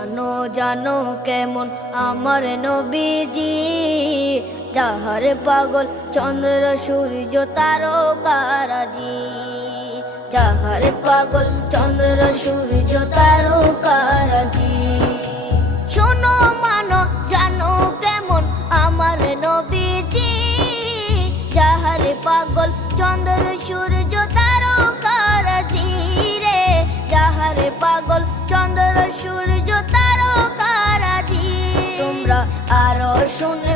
জানো জানো কেমন আমার নবীজি, যাহার পাগল চন্দ্র সূর্য তারকারাজি, যাহার পাগল চন্দ্র সূর্য তারকারাজি। শোনো মানো জানো কেমন আমার নবীজি, যাহার পাগল চন্দ্র সূর্য তারকারাজি রে, যাহার পাগল চন্দ্র সূর্য তারকারাজি। তোমরা আরো শুনে